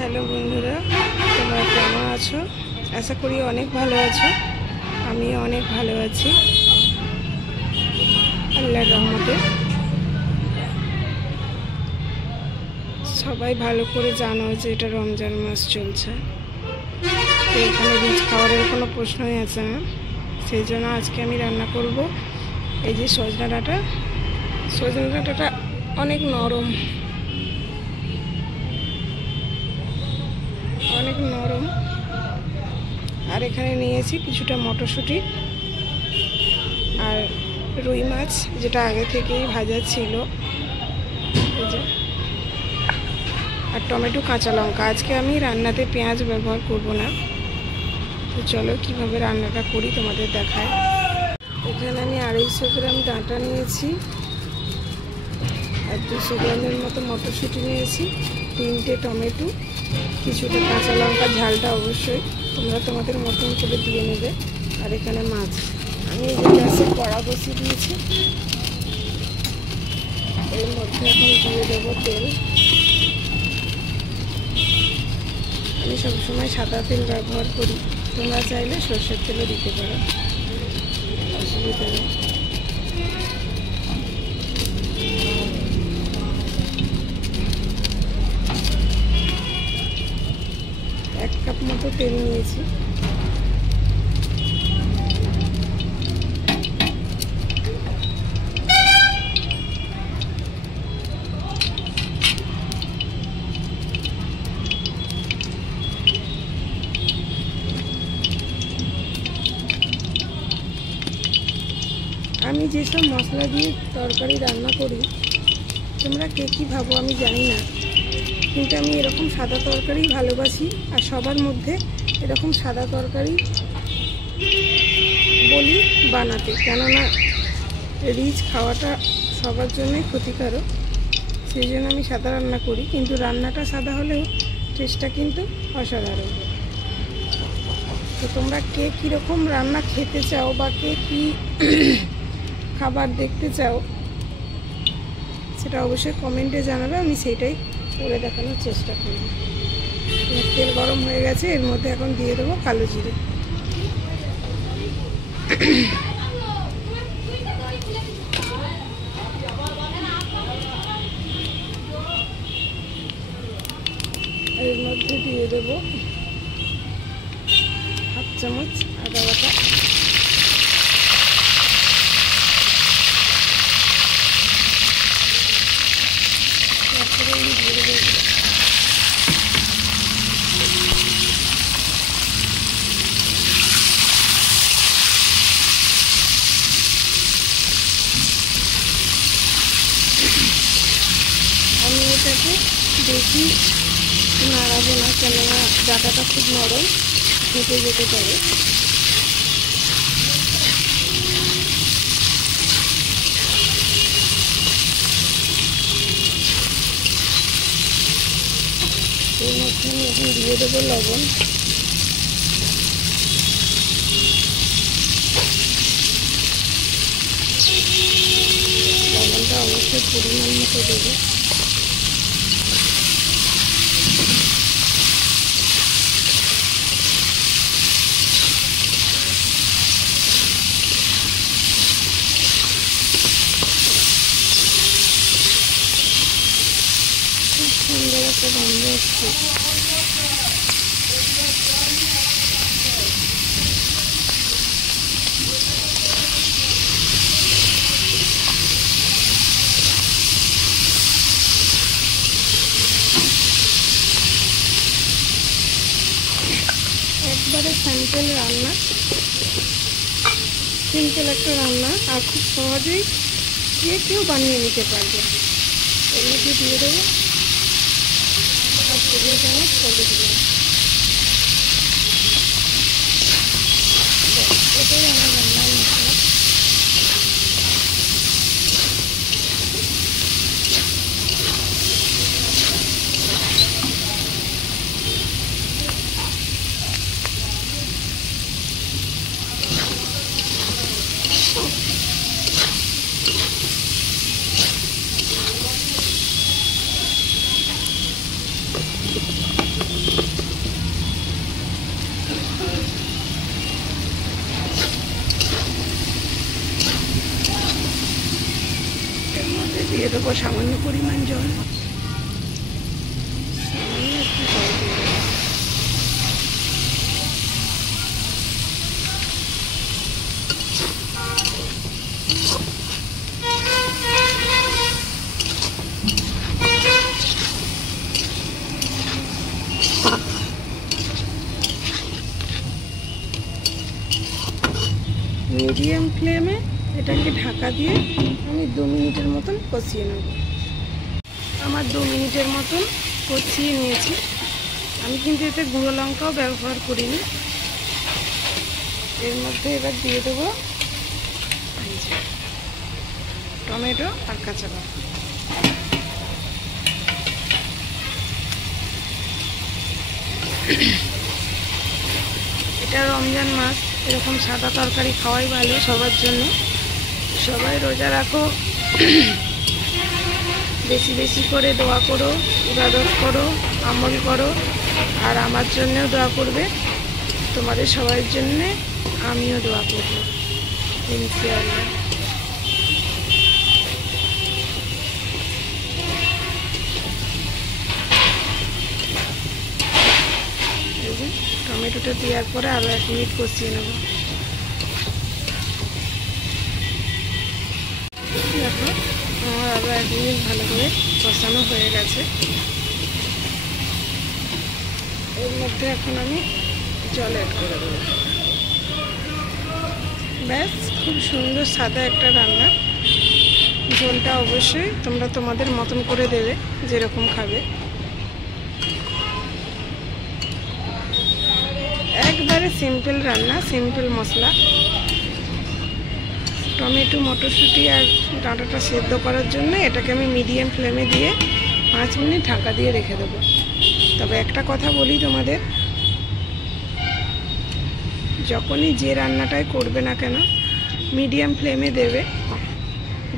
Hello বন্ধুরা, তোমরা কেমন আছো? আশা করি অনেক ভালো আছো। আমি অনেক ভালো আছি আল্লাহর রহমতে। সবাই ভালো করে জানো যে এটা রমজান মাস চলছে, তো এখানে রিচ খাবারের কোনো প্রশ্নই আছে না। সেই জন্য আজকে আমি রান্না করব এই যে সজনা ডাঁটাটা অনেক নরম, আর এখানে নিয়েছি কিছুটা মটরশুঁটি আর রুই মাছ, যেটা আগে থেকেই ভাজা ছিল, এই যে, আর টমেটো, কাঁচা লঙ্কা। আজকে আমি রান্নাতে পেঁয়াজ ব্যবহার করব না। তো চলো কিভাবে রান্নাটা করি তোমাদের দেখায়। এখানে আমি 250 গ্রাম ডাঁটা নিয়েছি, আর 200 গ্রামের মতো মটরশুঁটি নিয়েছি, 3টে টমেটো, কিছুটা কাঁচা লঙ্কা, ঝালটা অবশ্যই তোমরা তোমাদের মতন করে দিয়ে নেবে। আর এখানে মাছ। আমি এই যে গ্যাসে কড়া বসিয়ে দিয়েছি, এর মধ্যে এখন দিয়ে দেবো তেল। আমি সবসময় সাদা তেল ব্যবহার করি, তোমরা চাইলে সর্ষের তেলও দিতে পারো, অসুবিধা নেই। 1 কাপ মতো তেল নিয়েছি। আমি যেসব মশলা দিয়ে তরকারি রান্না করি, তোমরা কে কী ভাবো আমি জানি না, কিন্তু আমি এরকম সাদা তরকারি ভালোবাসি। আর সবার মধ্যে এরকম সাদা তরকারি বলি বানাতে, কেননা রিচ খাওয়াটা সবার জন্যই ক্ষতিকারক। সেই জন্য আমি সাদা রান্না করি, কিন্তু রান্নাটা সাদা হলেও টেস্টটা কিন্তু অসাধারণ। তো তোমরা কে কীরকম রান্না খেতে চাও বা কে কী খাবার দেখতে চাও, সেটা অবশ্যই কমেন্টে জানাবে, আমি সেটাই করে দেখানোর চেষ্টা করব। তেল গরম হয়ে গেছে, এর মধ্যে এখন দিয়ে দেবো কালো জিরে। এর মধ্যে দিয়ে দেবো 1/2 চামচ আদা বাটা, আমি এটাকে বেশি নাড়াবো না, কেননা ডাঁটাটা খুব নরম, ফেটে যেতে পারে। এর মধ্যে আমি এখন দিয়ে দেবো লবণ। লবণটা অবশ্যই পরিমাণ মতো দেবো। খুব সুন্দর একটা গন্ধ হচ্ছে। একবারে সিম্পল রান্না, সিম্পল একটা রান্না, আর খুব সহজেই কেউ বানিয়ে নিতে পারবে। এর মধ্যে দিয়ে দেবো 1 টেবিল চামচ হলুদ গুঁড়ো। এটাই আমার রান্নার মশলা। এর মধ্যে দিয়ে দেবো সামান্য পরিমাণ জল, একটু জল দিয়ে দেবো। মিডিয়াম ফ্লেমে এটাকে ঢাকা দিয়ে আমি 2 মিনিটের মতন কষিয়ে নেব। আমার 2 মিনিটের মতন কষিয়ে নিয়েছি। আমি কিন্তু এতে গুঁড়ো লঙ্কাও ব্যবহার করিনি। এর মধ্যে এবার দিয়ে দেবো টমেটো আর কাঁচা লঙ্কা। এটা রমজান মাস, এরকম সাদা তরকারি খাওয়াই ভালো সবার জন্য। সবাই রোজা রাখো, বেশি বেশি করে দোয়া করো, ইবাদত করো, আমল করো, আর আমার জন্যও দোয়া করবে। তোমাদের সবার জন্যে আমিও দোয়া করব ইনশাআল্লাহ। টমেটোটা দেওয়ার পরে আরও 1 মিনিট কষিয়ে নেব। দেখো আমার আরও 1 মিনিট ভালো করে কষানো হয়ে গেছে। এর মধ্যে এখন আমি জল অ্যাড করে দেবো। ব্যাস, খুব সুন্দর সাদা একটা রান্না। ঝোলটা অবশ্যই তোমরা তোমাদের মতন করে দেবে, যেরকম খাবে। একবারে সিম্পল রান্না, সিম্পল মশলা। টমেটো, মটরশুঁটি আর ডাঁটাটা সেদ্ধ করার জন্য এটাকে আমি মিডিয়াম ফ্লেমে দিয়ে 5 মিনিট ঢাকা দিয়ে রেখে দেবো। তবে একটা কথা বলি তোমাদের, যখনই যে রান্নাটাই করবে না কেন মিডিয়াম ফ্লেমে দেবে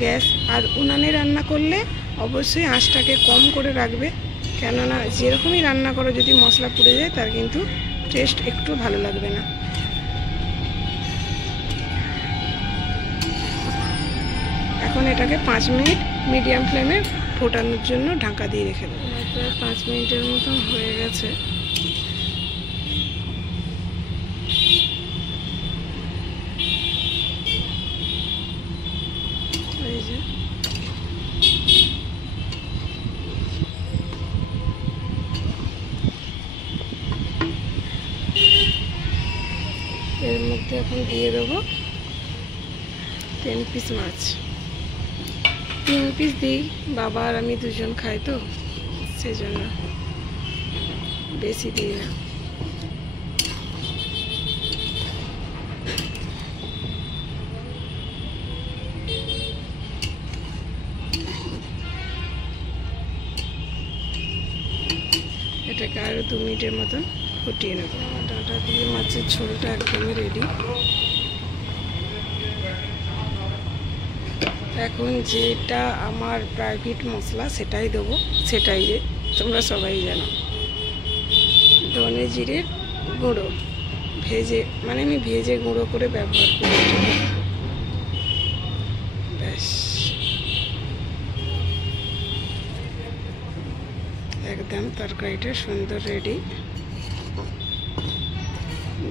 গ্যাস। আর উনানে রান্না করলে অবশ্যই আঁচটাকে কম করে রাখবে, কেননা যেরকমই রান্না করো যদি মশলা পুড়ে যায় তার কিন্তু টেস্ট একটু ভালো লাগবে না। এখন এটাকে 5 মিনিট মিডিয়াম ফ্লেমে ফোটানোর জন্য ঢাকা দিয়ে রেখে দেবো। প্রায় 5 মিনিটের মতন হয়ে গেছে। এই যে এর মধ্যে এখন দিয়ে দেবো 10 পিস মাছ। 3 পিস দিই, বাবা আর আমি দুজন খাই তো সেজন্য বেশি দিই না। এটাকে আরও 2 মিনিটের মতন ফুটিয়ে নেব। ডাঁটা দিয়ে মাছের ঝোলটা একদমই রেডি। এখন যেটা আমার প্রাইভেট মশলা সেটাই দেবো, সেটাই যে তোমরা সবাই জানো, ধনে জিরের গুঁড়ো ভেজে, মানে আমি ভেজে গুঁড়ো করে ব্যবহার করি। ব্যাস, একদম তরকারিটা সুন্দর রেডি।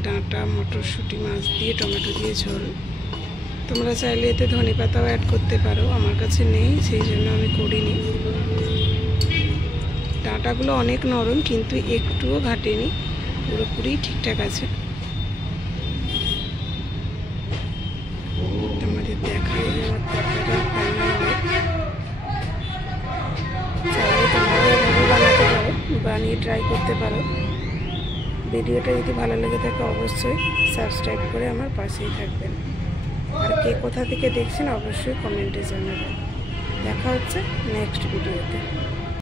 ডাঁটা, মটরশুঁটি, মাছ দিয়ে টমেটো দিয়ে ঝোল। তোমরা চাইলে এতে ধনে পাতাও অ্যাড করতে পারো, আমার কাছে নেই সেই জন্য আমি করিনি। ডাঁটাগুলো অনেক নরম কিন্তু একটুও ঘাটেনি, পুরোপুরি ঠিকঠাক আছে। তোমাদের দেখাই আমার তরকারিটা চাইলে তোমরা এভাবে বানাতে পারো, বানিয়ে ট্রাই করতে পারো। ভিডিওটা যদি ভালো লেগে থাকে অবশ্যই সাবস্ক্রাইব করে আমার পাশেই থাকবেন। আর কে কোথা থেকে দেখছেন অবশ্যই কমেন্টে জানাবেন। দেখা হচ্ছে নেক্সট ভিডিওতে।